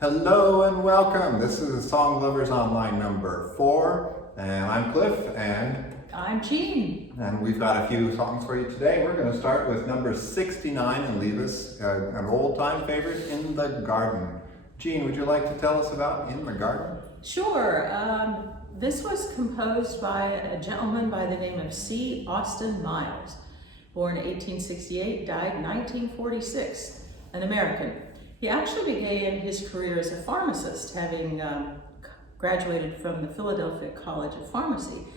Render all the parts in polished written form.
Hello and welcome. This is Song Lovers Online number 4, and I'm Cliff, and I'm Jean. And we've got a few songs for you today. We're going to start with number 69 in LEVAS, an old-time favorite, In the Garden. Jean, would you like to tell us about In the Garden? Sure. This was composed by a gentleman by the name of C. Austin Miles, born 1868, died 1946, an American. He actually began his career as a pharmacist, having graduated from the Philadelphia College of Pharmacy.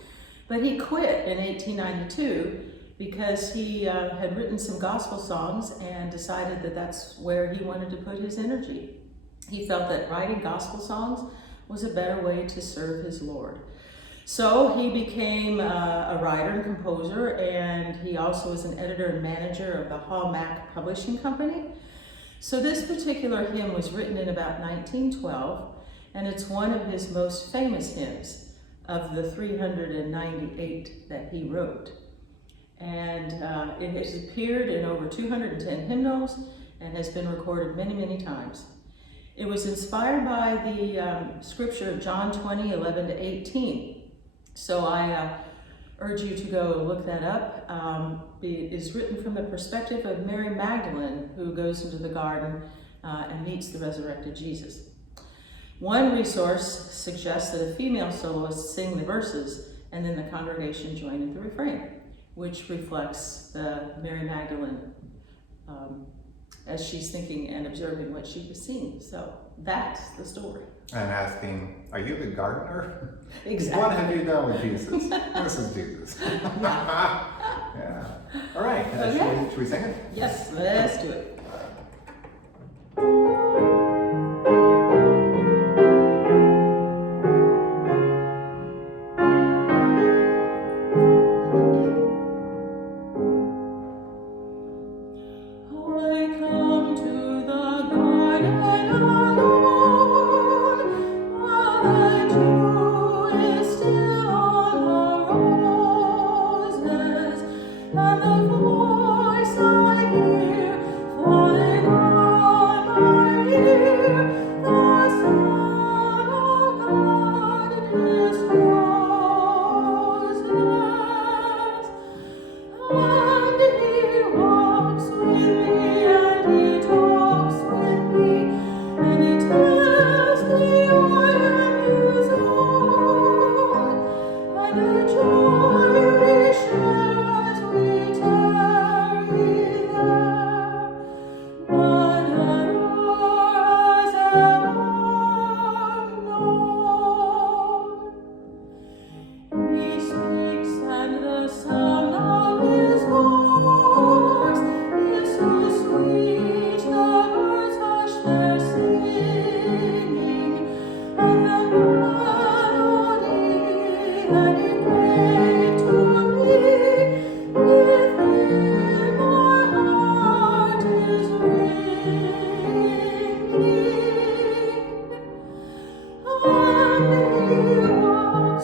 But he quit in 1892 because he had written some gospel songs and decided that that's where he wanted to put his energy. He felt that writing gospel songs was a better way to serve his Lord. So he became a writer and composer, and he also was an editor and manager of the Hall Mack Publishing Company. So this particular hymn was written in about 1912, and it's one of his most famous hymns of the 398 that he wrote. And it has appeared in over 210 hymnals and has been recorded many, many times. It was inspired by the scripture of John 20:11-18. So I urge you to go look that up. It is written from the perspective of Mary Magdalene, who goes into the garden and meets the resurrected Jesus. One resource suggests that a female soloist sing the verses and then the congregation join in the refrain, which reflects the Mary Magdalene as she's thinking and observing what she was seeing. So that's the story. And asking, are you the gardener? Exactly. What have you done with Jesus? This is Jesus. Yeah. All right. Okay. Should we sing it? Yes, let's do it.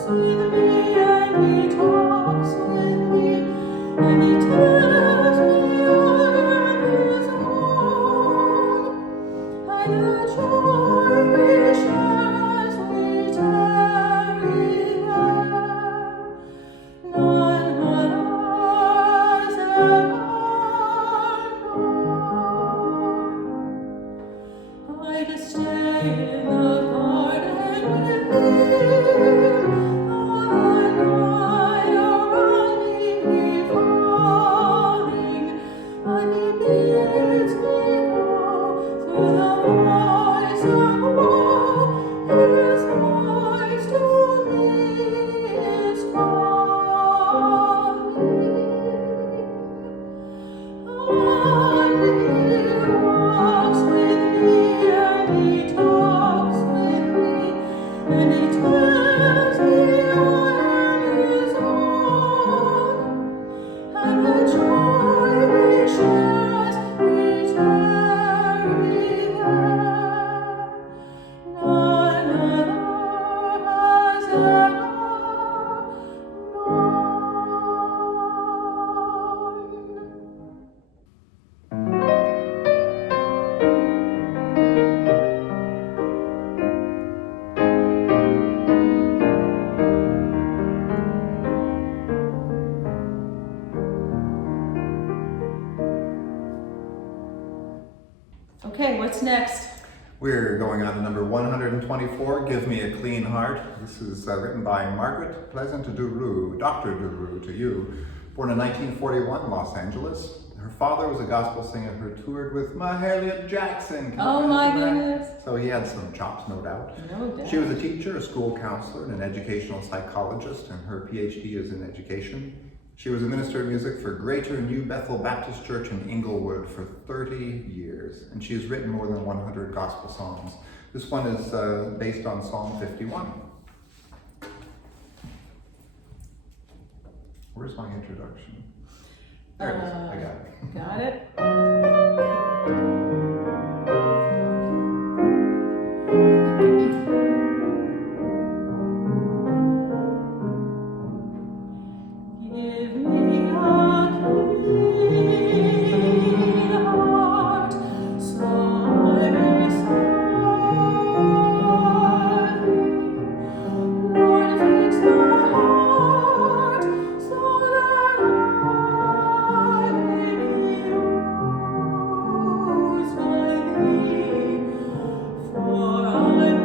With me and he talks with me. Okay, what's next? We're going on to number 124, Give Me a Clean Heart. This is written by Margaret J, Dr. Dourdux to you, born in 1941, Los Angeles. Her father was a gospel singer who toured with Mahalia Jackson. Can you Oh my imagine that? goodness. So he had some chops, no doubt. No doubt. She was a teacher, a school counselor, and an educational psychologist, and her PhD is in education. She was a minister of music for Greater New Bethel Baptist Church in Inglewood for 30 years, and she has written more than 100 gospel songs. This one is based on Psalm 51. Where's my introduction? There it is, I got it. Got it? Give me a clean heart, so I may serve thee. Lord, fix my heart, so that I may be used by thee. For I'm not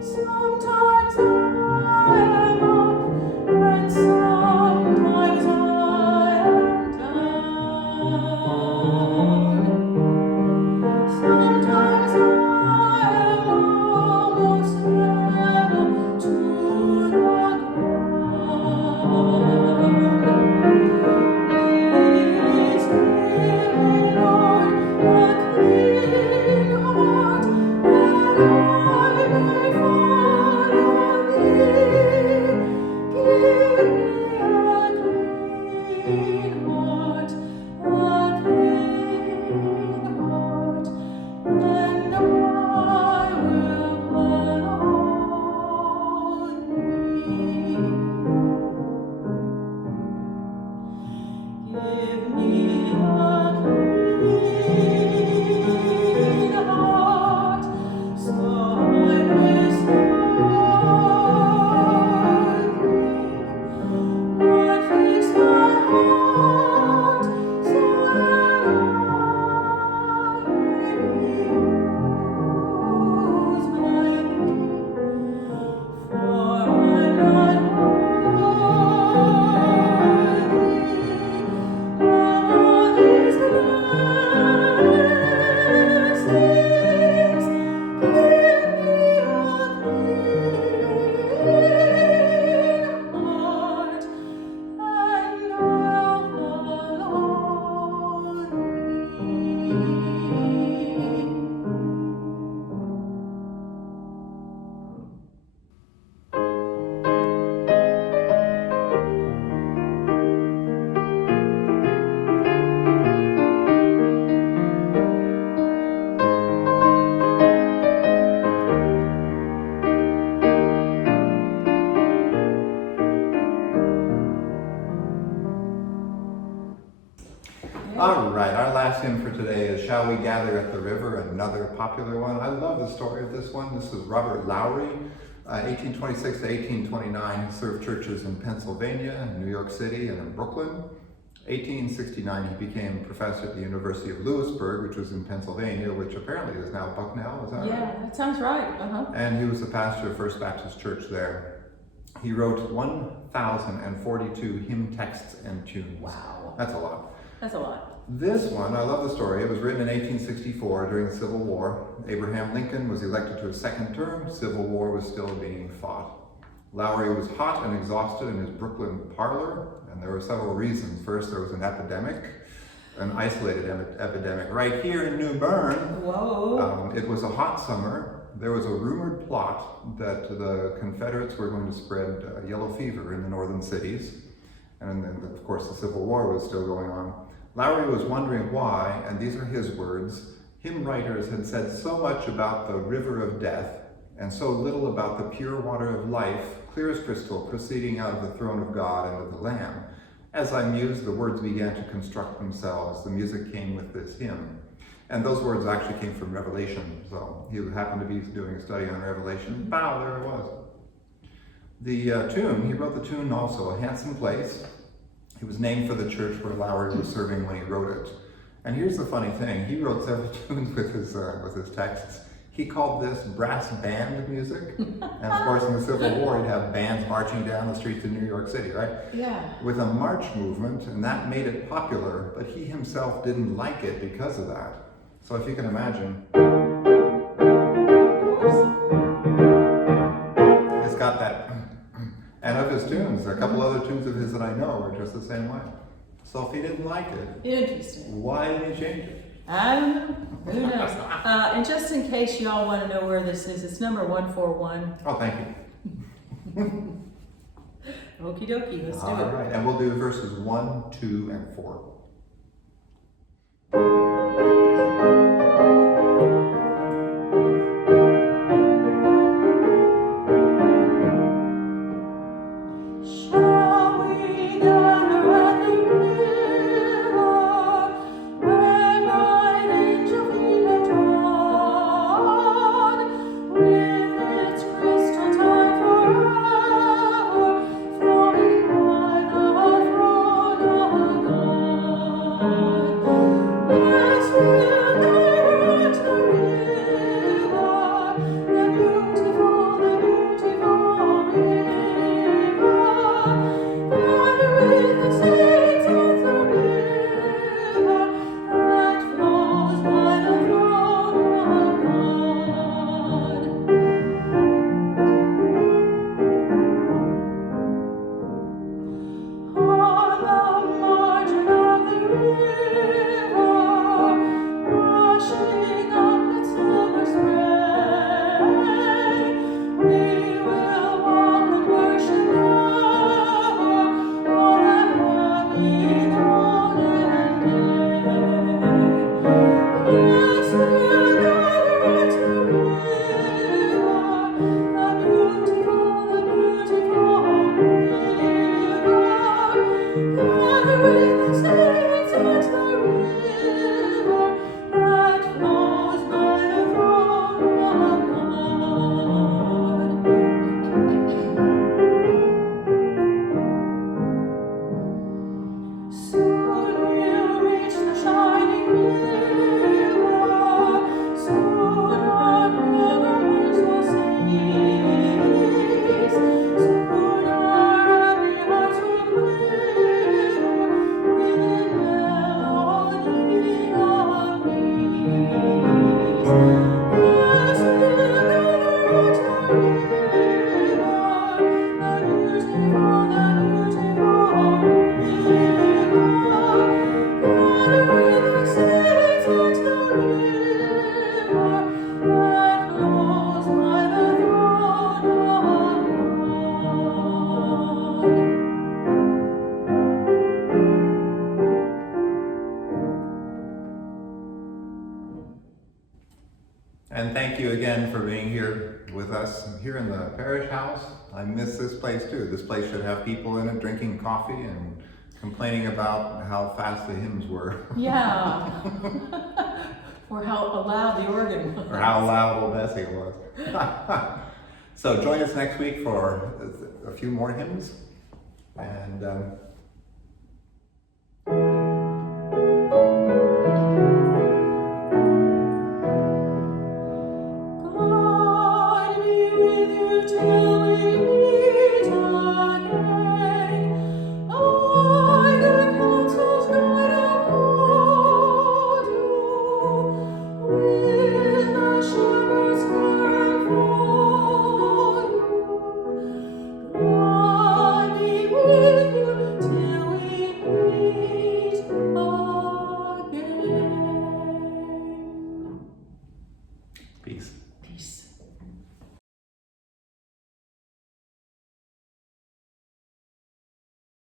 sometimes I am up and sometimes I am down. Sometimes I am almost level to the ground. Please give me, Lord, a clean heart, that I may follow thee. Give me a clean heart, and I will follow thee. Give me a clean heart, so I may serve thee. Lord, fix my heart, so that I may be used by thee. For I'm not All right, our last hymn for today is Shall We Gather at the River, another popular one. I love the story of this one. This is Robert Lowry, 1826 to 1829. He served churches in Pennsylvania, New York City, and in Brooklyn. 1869, he became professor at the University of Lewisburg, which was in Pennsylvania, which apparently is now Bucknell, is that right? Yeah, that sounds right. And he was the pastor of First Baptist Church there. He wrote 1,042 hymn texts and tunes. Wow. That's a lot. That's a lot. This one, I love the story. It was written in 1864 during the Civil War. Abraham Lincoln was elected to his second term. Civil War was still being fought. Lowry was hot and exhausted in his Brooklyn parlor, and there were several reasons. First, there was an epidemic, an isolated epidemic right here in New Bern. Whoa. It was a hot summer. There was a rumored plot that the Confederates were going to spread yellow fever in the northern cities. And then, of course, the Civil War was still going on. Lowry was wondering why, and these are his words, hymn writers had said so much about the river of death and so little about the pure water of life, clear as crystal, proceeding out of the throne of God and of the Lamb. As I mused, the words began to construct themselves. The music came with this hymn. And those words actually came from Revelation, so he happened to be doing a study on Revelation. Bow, there it was. The tune, he wrote the tune also, A Handsome Place. It was named for the church where Lowry was serving when he wrote it. And here's the funny thing, he wrote several tunes with his texts. He called this brass band music. And of course in the Civil War, he'd have bands marching down the streets of New York City, right? Yeah. With a march movement, and that made it popular, but he himself didn't like it because of that. So if you can imagine, it's got that. And of his tunes, a couple other tunes of his that I know are just the same way. So if he didn't like it, Interesting. why did he change it? I don't know. Who knows? And just in case y'all want to know where this is, it's number 141. Oh, thank you. Okie dokie, let's do All it. right, and we'll do verses 1, 2, and 4. And thank you again for being here with us here in the parish house. I miss this place too. This place should have people in it drinking coffee and complaining about how fast the hymns were. Yeah. Or how loud the organ was. Or how loud old Bessie was. So join us next week for a few more hymns. And